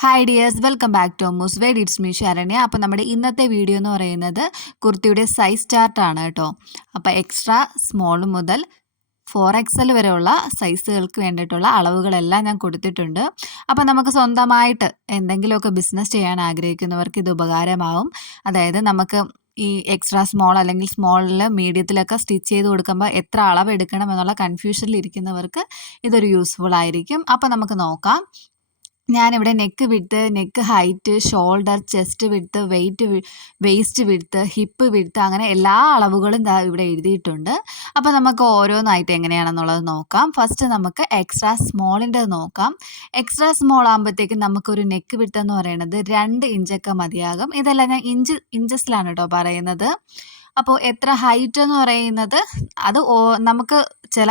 Hi dears welcome back to moose word it's me Saranya അപ്പോൾ നമ്മുടെ ഇന്നത്തെ video എന്ന് പറയുന്നത് കുർത്തിയുടെ സൈസ് ചാർട്ടാണ് കേട്ടോ. അപ്പോൾ എക്സ്ട്രാ സ്മോൾ മുതൽ ഫോർ എക്സൽ വരെയുള്ള സൈസുകൾക്ക് വേണ്ടിയിട്ടുള്ള അളവുകളെല്ലാം ഞാൻ കൊടുത്തിട്ടുണ്ട്. അപ്പോൾ നമുക്ക് സ്വന്തമായിട്ട് എന്തെങ്കിലുമൊക്കെ ബിസിനസ് ചെയ്യാൻ ആഗ്രഹിക്കുന്നവർക്ക് ഇത് ഉപകാരമാവും. അതായത് നമുക്ക് ഈ എക്സ്ട്രാ സ്മോൾ അല്ലെങ്കിൽ സ്മോളിൽ മീഡിയത്തിലൊക്കെ സ്റ്റിച്ച് ചെയ്ത് കൊടുക്കുമ്പോൾ എത്ര അളവ് എടുക്കണം എന്നുള്ള കൺഫ്യൂഷനിൽ ഇരിക്കുന്നവർക്ക് ഇതൊരു യൂസ്ഫുൾ ആയിരിക്കും. അപ്പോൾ നമുക്ക് നോക്കാം. ഞാനിവിടെ neck width neck height shoulder chest width weight waist width hip width അങ്ങനെ എല്ലാ അളവുകളും ഇവിടെ എഴുതിയിട്ടുണ്ട്. അപ്പോൾ നമുക്ക് ഓരോന്നായിട്ട് എങ്ങനെയാണെന്നുള്ളത് നോക്കാം. ഫസ്റ്റ് നമുക്ക് എക്സ്ട്രാ സ്മോളിന്റെ നോക്കാം. എക്സ്ട്രാ സ്മോൾ ആകുമ്പോഴത്തേക്കും നമുക്കൊരു നെക്ക് വിഡ്ത്ത് എന്ന് പറയുന്നത് രണ്ട് ഇഞ്ചൊക്കെ മതിയാകും. ഇതെല്ലാം ഞാൻ ഇഞ്ച് ഇഞ്ചസിലാണ് കേട്ടോ പറയുന്നത്. അപ്പോൾ എത്ര ഹൈറ്റ് എന്ന് പറയുന്നത് അത് നമുക്ക് ചില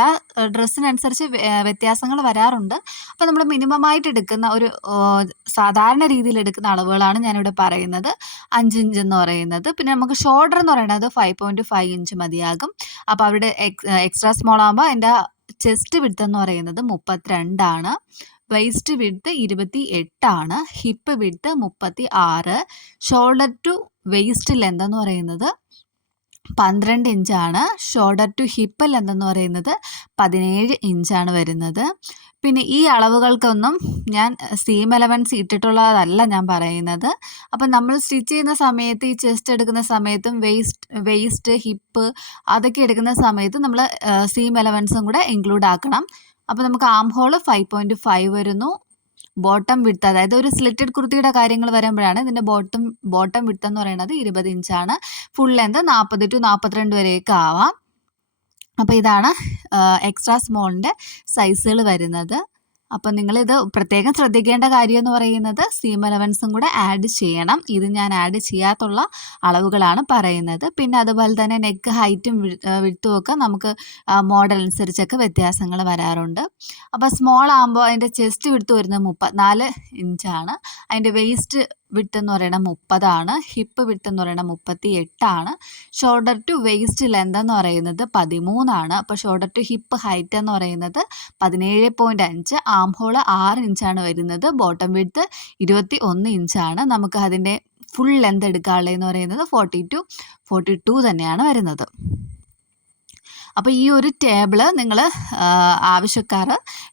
ഡ്രസ്സിനനുസരിച്ച് വ്യത്യാസങ്ങൾ വരാറുണ്ട്. അപ്പോൾ നമ്മൾ മിനിമം ആയിട്ട് എടുക്കുന്ന ഒരു സാധാരണ രീതിയിൽ എടുക്കുന്ന അളവുകളാണ് ഞാനിവിടെ പറയുന്നത്. അഞ്ച് ഇഞ്ച് എന്ന് പറയുന്നത്. പിന്നെ നമുക്ക് ഷോൾഡർ എന്ന് പറയുന്നത് ഫൈവ് പോയിന്റ് ഫൈവ് ഇഞ്ച് മതിയാകും. അപ്പോൾ അവിടെ എക്സ്ട്രാ സ്മോൾ ആകുമ്പോൾ എന്റെ ചെസ്റ്റ് വിടുത്ത് എന്ന് പറയുന്നത് മുപ്പത്തിരണ്ടാണ് വെയ്സ്റ്റ് വിടുത്ത് ഇരുപത്തി എട്ടാണ് ഹിപ്പ് വിടുത്ത് മുപ്പത്തി ആറ് ഷോൾഡർ ടു വെയ്സ്റ്റ് ലെന്ത് എന്ന് പറയുന്നത് പന്ത്രണ്ട് ഇഞ്ചാണ്. ഷോൾഡർ ടു ഹിപ്പ് ലെന്തെന്ന് പറയുന്നത് പതിനേഴ് ഇഞ്ചാണ് വരുന്നത്. പിന്നെ ഈ അളവുകൾക്കൊന്നും ഞാൻ സീം എലവൻസ് ഇട്ടിട്ടുള്ളതല്ല ഞാൻ പറയുന്നത്. അപ്പം നമ്മൾ സ്റ്റിച്ച് ചെയ്യുന്ന സമയത്ത് ഈ ചെസ്റ്റ് എടുക്കുന്ന സമയത്തും വെയ്സ്റ്റ് വെയ്സ്റ്റ് ഹിപ്പ് അതൊക്കെ എടുക്കുന്ന സമയത്ത് നമ്മൾ സീം എലവൻസും കൂടെ ഇൻക്ലൂഡ് ആക്കണം. അപ്പോൾ നമുക്ക് arm hole five point five വരുന്നു. ബോട്ടം വിട്ട് അതായത് ഒരു സ്ലിറ്റഡ് കുർത്തിയുടെ കാര്യങ്ങൾ വരുമ്പോഴാണ് ഇതിന്റെ ബോട്ടം ബോട്ടം വിട്ട് എന്ന് പറയുന്നത് ഇരുപത് ഇഞ്ചാണ് ഫുൾ ലെന്ത് നാൽപ്പത് ടു നാൽപ്പത്തിരണ്ട് വരെയൊക്കെ ആവാം. അപ്പോൾ ഇതാണ് എക്സ്ട്രാ സ്മോളിന്റെ സൈസുകൾ വരുന്നത്. അപ്പോൾ നിങ്ങളിത് പ്രത്യേകം ശ്രദ്ധിക്കേണ്ട കാര്യം എന്ന് പറയുന്നത് സീം അലവൻസും കൂടെ ആഡ് ചെയ്യണം. ഇത് ഞാൻ ആഡ് ചെയ്യാത്തുള്ള അളവുകളാണ് പറയുന്നത്. പിന്നെ അതുപോലെ തന്നെ നെക്ക് ഹൈറ്റും വിട്ടും ഒക്കെ നമുക്ക് മോഡൽ അനുസരിച്ചൊക്കെ വ്യത്യാസങ്ങൾ വരാറുണ്ട്. അപ്പോൾ സ്മോൾ ആകുമ്പോൾ അതിന്റെ ചെസ്റ്റ് വിടുത്ത് വരുന്നത് മുപ്പത്തിനാല് ഇഞ്ചാണ് അതിന്റെ വെയിസ്റ്റ് വിട്ട് എന്ന് പറയുന്നത് മുപ്പതാണ് ഹിപ്പ് വിട്ട് എന്ന് പറയുന്നത് മുപ്പത്തി എട്ടാണ് ഷോൾഡർ ടു വെയ്സ്റ്റ് ലെന്ത് എന്ന് പറയുന്നത് പതിമൂന്നാണ്. അപ്പോൾ ഷോൾഡർ ടു ഹിപ്പ് ഹൈറ്റ് എന്ന് പറയുന്നത് പതിനേഴ് പോയിന്റ് അഞ്ച് ആം ഹോൾ ആറ് ഇഞ്ചാണ് വരുന്നത് ബോട്ടം വിഡ്ത്ത് ഇരുപത്തി ഒന്ന് ഇഞ്ചാണ്. നമുക്ക് അതിന്റെ ഫുൾ ലെന്ത് എടുക്കാനുള്ളതെന്ന് പറയുന്നത് ഫോർട്ടി ടു ഫോർട്ടി ടു തന്നെയാണ് വരുന്നത്. അപ്പോൾ ഈ ഒരു ടേബിൾ നിങ്ങൾ ആവശ്യക്കാർ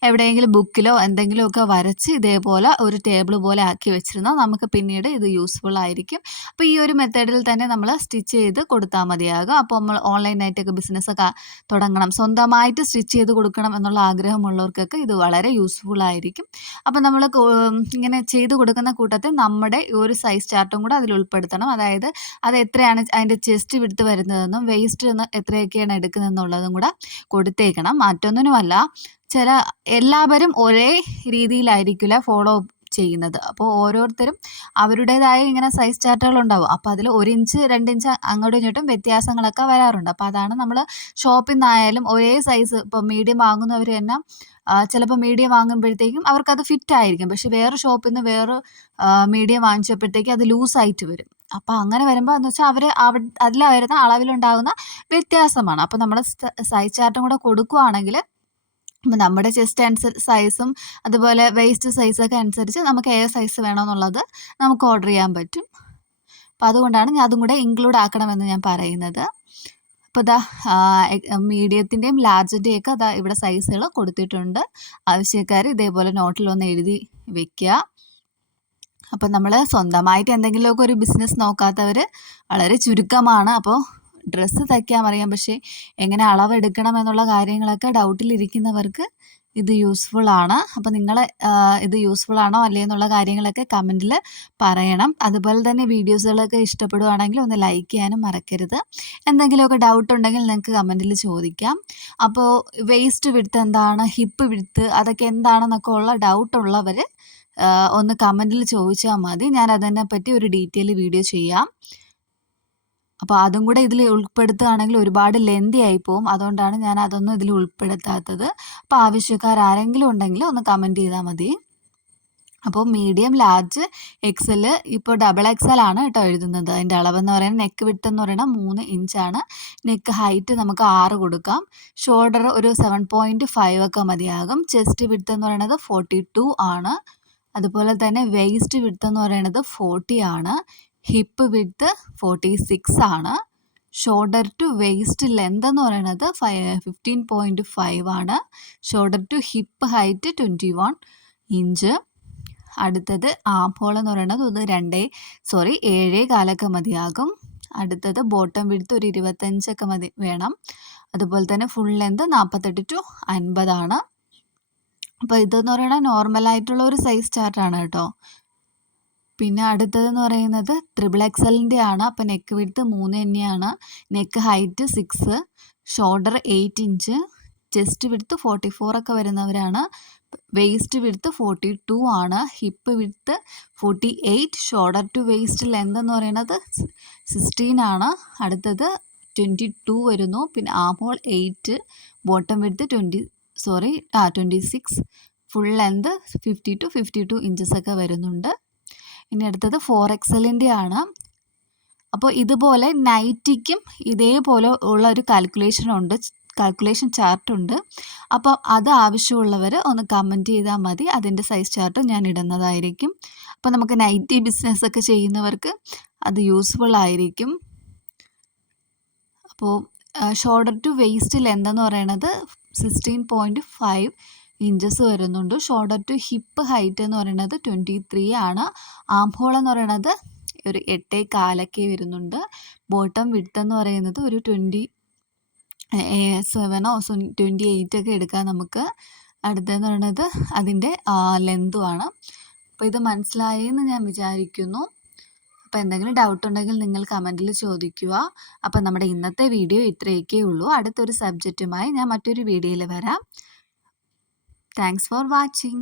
എവിടെയെങ്കിലും ബുക്കിലോ എന്തെങ്കിലുമൊക്കെ വരച്ച് ഇതേപോലെ ഒരു ടേബിൾ പോലെ ആക്കി വെച്ചിരുന്നാൽ നമുക്ക് പിന്നീട് ഇത് യൂസ്ഫുൾ ആയിരിക്കും. അപ്പോൾ ഈ ഒരു മെത്തേഡിൽ തന്നെ നമ്മൾ സ്റ്റിച്ച് ചെയ്ത് കൊടുത്താൽ മതിയാകും. അപ്പോൾ നമ്മൾ ഓൺലൈനായിട്ടൊക്കെ ബിസിനസ്സൊക്കെ തുടങ്ങണം. സ്വന്തമായിട്ട് സ്റ്റിച്ച് ചെയ്ത് കൊടുക്കണം എന്നുള്ള ആഗ്രഹമുള്ളവർക്കൊക്കെ ഇത് വളരെ യൂസ്ഫുൾ ആയിരിക്കും. അപ്പോൾ നമ്മൾ ഇങ്ങനെ ചെയ്ത് കൊടുക്കുന്ന കൂട്ടത്തിൽ നമ്മുടെ ഒരു സൈസ് ചാർട്ടും കൂടെ അതിൽ ഉൾപ്പെടുത്തണം. അതായത് അത് എത്രയാണ് അതിന്റെ ചെസ്റ്റ് വിടുത്ത് വരുന്നതെന്നും വേസ്റ്റ് എത്രയൊക്കെയാണ് എടുക്കുന്നതെന്നുള്ളത് എന്നുള്ളതും കൂടെ കൊടുത്തേക്കണം. മറ്റൊന്നിനുമല്ല ചില എല്ലാവരും ഒരേ രീതിയിലായിരിക്കില്ല ഫോളോ ചെയ്യുന്നത്. അപ്പോൾ ഓരോരുത്തരും അവരുടേതായ ഇങ്ങനെ സൈസ് ചാർട്ടുകൾ ഉണ്ടാവും. അപ്പോൾ അതിൽ ഒരു ഇഞ്ച് രണ്ട് ഇഞ്ച് അങ്ങോട്ടും ഇങ്ങോട്ടും വ്യത്യാസങ്ങളൊക്കെ വരാറുണ്ട്. അപ്പോൾ അതാണ് നമ്മൾ ഷോപ്പിൽ നിന്നായാലും ഒരേ സൈസ് ഇപ്പോൾ മീഡിയം വാങ്ങുന്നവർ തന്നെ ചിലപ്പോൾ മീഡിയം വാങ്ങുമ്പോഴത്തേക്കും അവർക്കത് ഫിറ്റ് ആയിരിക്കും. പക്ഷെ വേറെ ഷോപ്പിൽ നിന്ന് വേറെ മീഡിയം വാങ്ങിച്ചപ്പോഴത്തേക്കും അത് ലൂസായിട്ട് വരും. അപ്പോൾ അങ്ങനെ വരുമ്പോൾ എന്ന് വെച്ചാൽ അവർ അവ അതിൽ വരുന്ന അളവിലുണ്ടാകുന്ന വ്യത്യാസമാണ്. അപ്പോൾ നമ്മൾ സൈസ് ചാർട്ടും കൂടെ കൊടുക്കുകയാണെങ്കിൽ നമ്മുടെ ചെസ്റ്റ് അനുസരിച്ച് സൈസും അതുപോലെ വെയ്സ്റ്റ് സൈസൊക്കെ അനുസരിച്ച് നമുക്ക് ഏത് സൈസ് വേണമെന്നുള്ളത് നമുക്ക് ഓർഡർ ചെയ്യാൻ പറ്റും. അപ്പോൾ അതുകൊണ്ടാണ് ഞാൻ അതും കൂടെ ഇൻക്ലൂഡ് ആക്കണമെന്ന് ഞാൻ പറയുന്നത്. അപ്പോൾ ഇതാ മീഡിയത്തിന്റെയും ലാർജിന്റെയും ഒക്കെ അതാ ഇവിടെ സൈസുകൾ കൊടുത്തിട്ടുണ്ട്. ആവശ്യക്കാർ ഇതേപോലെ നോട്ടിലൊന്ന് എഴുതി വെക്കുക അപ്പോൾ നമ്മൾ സ്വന്തമായിട്ട് എന്തെങ്കിലുമൊക്കെ ഒരു ബിസിനസ് നോക്കാത്തവർ വളരെ ചുരുക്കമാണ്. അപ്പോൾ ഡ്രസ്സ് തയ്ക്കാൻ അറിയാം പക്ഷേ എങ്ങനെ അളവെടുക്കണം എന്നുള്ള കാര്യങ്ങളൊക്കെ ഡൗട്ടിലിരിക്കുന്നവർക്ക് ഇത് യൂസ്ഫുൾ ആണ്. അപ്പോൾ നിങ്ങൾ ഇത് യൂസ്ഫുൾ ആണോ അല്ലേ എന്നുള്ള കാര്യങ്ങളൊക്കെ കമന്റിൽ പറയണം. അതുപോലെ തന്നെ വീഡിയോസുകളൊക്കെ ഇഷ്ടപ്പെടുവാണെങ്കിൽ ഒന്ന് ലൈക്ക് ചെയ്യാനും മറക്കരുത്. എന്തെങ്കിലുമൊക്കെ ഡൗട്ട് ഉണ്ടെങ്കിൽ നിങ്ങൾക്ക് കമന്റിൽ ചോദിക്കാം. അപ്പോൾ വേസ്റ്റ് വിടുത്ത് എന്താണ്? ഹിപ്പ് വിടുത്ത് അതൊക്കെ എന്താണെന്നൊക്കെ ഉള്ള ഡൗട്ട് ഉള്ളവർ ഒന്ന് കമന്റിൽ ചോദിച്ചാൽ മതി. ഞാൻ അതിനെ പറ്റി ഒരു ഡീറ്റെയിൽ വീഡിയോ ചെയ്യാം. അപ്പോൾ അതും കൂടെ ഇതിൽ ഉൾപ്പെടുത്തുകയാണെങ്കിൽ ഒരുപാട് ലെന്തി ആയി പോവും. അതുകൊണ്ടാണ് ഞാൻ അതൊന്നും ഇതിൽ ഉൾപ്പെടുത്താത്തത്. അപ്പോൾ ആവശ്യക്കാർ ആരെങ്കിലും ഉണ്ടെങ്കിൽ ഒന്ന് കമന്റ് ചെയ്താൽ മതി. അപ്പോൾ മീഡിയം ലാർജ് എക്സൽ ഇപ്പോൾ ഡബിൾ എക്സൽ ആണ് കേട്ടോ എഴുതുന്നത്. അതിന്റെ അളവെന്ന് പറയുന്നത് നെക്ക് വിട്ട് എന്ന് പറയുന്നത് മൂന്ന് ഇഞ്ചാണ് നെക്ക് ഹൈറ്റ് നമുക്ക് ആറ് കൊടുക്കാം. ഷോൾഡർ ഒരു സെവൻ പോയിന്റ് ഫൈവ് ഒക്കെ മതിയാകും. ചെസ്റ്റ് വിട്ട് എന്ന് പറയുന്നത് ഫോർട്ടി ടു ആണ്. അതുപോലെ തന്നെ വെയ്സ്റ്റ് വിഡ്ത്ത് എന്ന് പറയുന്നത് ഫോർട്ടി ആണ്. ഹിപ്പ് വിഡ്ത്ത് ഫോർട്ടി സിക്സ് ആണ്. ഷോൾഡർ ടു വെയ്സ്റ്റ് ലെന്ത് എന്ന് പറയുന്നത് ഫൈ ഫിഫ്റ്റീൻ പോയിന്റ് ഫൈവ് ആണ്. Shoulder to hip height twenty one inch അടുത്തത് ആം ഹോൾ എന്ന് പറയുന്നത് ഒന്ന് രണ്ടേ സോറി ഏഴേ കാലൊക്കെ മതിയാകും. അടുത്തത് ബോട്ടം വിടുത്ത് ഒരു ഇരുപത്തഞ്ചൊക്കെ മതി വേണം. അതുപോലെ തന്നെ ഫുൾ ലെന്ത് നാൽപ്പത്തെട്ട് ടു അൻപതാണ്. അപ്പോൾ ഇതെന്ന് പറയുന്നത് നോർമലായിട്ടുള്ള ഒരു സൈസ് ചാർട്ടാണ് കേട്ടോ. പിന്നെ അടുത്തതെന്ന് പറയുന്നത് ത്രിബിൾ എക്സലിന്റെ ആണ്. അപ്പോൾ നെക്ക് വിടുത്ത് മൂന്ന് തന്നെയാണ്. Neck height six shoulder eight inch chest width forty four ഒക്കെ വരുന്നവരാണ്. വെയ്സ്റ്റ് വിടുത്ത് ഫോർട്ടി ടു ആണ്. Hip width forty eight shoulder to waist length എന്ന് പറയുന്നത് സിക്സ്റ്റീൻ ആണ്. അടുത്തത് ട്വന്റി ടു വരുന്നു. പിന്നെ arm hole eight bottom width twenty sorry twenty six full length fifty two fifty two inches ഒക്കെ വരുന്നുണ്ട്. ഇനി അടുത്തത് ഫോർ എക്സലിന്റെ ആണ്. അപ്പോൾ ഇതുപോലെ നൈറ്റിക്കും ഇതേപോലെ ഉള്ള ഒരു കാൽക്കുലേഷൻ ഉണ്ട് കാൽക്കുലേഷൻ ചാർട്ട് ഉണ്ട്. അപ്പോൾ അത് ആവശ്യമുള്ളവർ ഒന്ന് കമന്റ് ചെയ്താൽ മതി. അതിന്റെ സൈസ് ചാർട്ടും ഞാൻ ഇടുന്നതായിരിക്കും. അപ്പോൾ നമുക്ക് നൈറ്റി ബിസിനസ് ഒക്കെ ചെയ്യുന്നവർക്ക് അത് യൂസ്ഫുൾ ആയിരിക്കും. അപ്പോൾ ഷോൾഡർ ടു വേസ്റ്റ് ലെന്ത് എന്ന് പറയുന്നത് സിക്സ്റ്റീൻ പോയിന്റ് ഫൈവ് ഇഞ്ചസ് വരുന്നുണ്ട്. ഷോൾഡർ ടു ഹിപ്പ് ഹൈറ്റ് എന്ന് പറയുന്നത് ട്വന്റി ത്രീ ആണ്. ആം ഹോൾ എന്ന് പറയുന്നത് ഒരു എട്ടേ കാലൊക്കെ വരുന്നുണ്ട്. ബോട്ടം വിഡ്ത്ത് എന്ന് പറയുന്നത് ഒരു ട്വന്റി സെവനോ ട്വന്റി എയ്റ്റ് ഒക്കെ എടുക്കാം നമുക്ക്. അടുത്തതെന്ന് പറയുന്നത് അതിന്റെ ലെന്തുമാണ് അപ്പോൾ ഇത് മനസ്സിലായി എന്ന് ഞാൻ വിചാരിക്കുന്നു. അപ്പോൾ എന്തെങ്കിലും ഡൗട്ട് ഉണ്ടെങ്കിൽ നിങ്ങൾ കമന്റിൽ ചോദിക്കുക. അപ്പോൾ നമ്മുടെ ഇന്നത്തെ വീഡിയോ ഇത്രയൊക്കെ ഉള്ളൂ. അടുത്തൊരു സബ്ജക്റ്റുമായി ഞാൻ മറ്റൊരു വീഡിയോയിൽ വരാം. Thanks for watching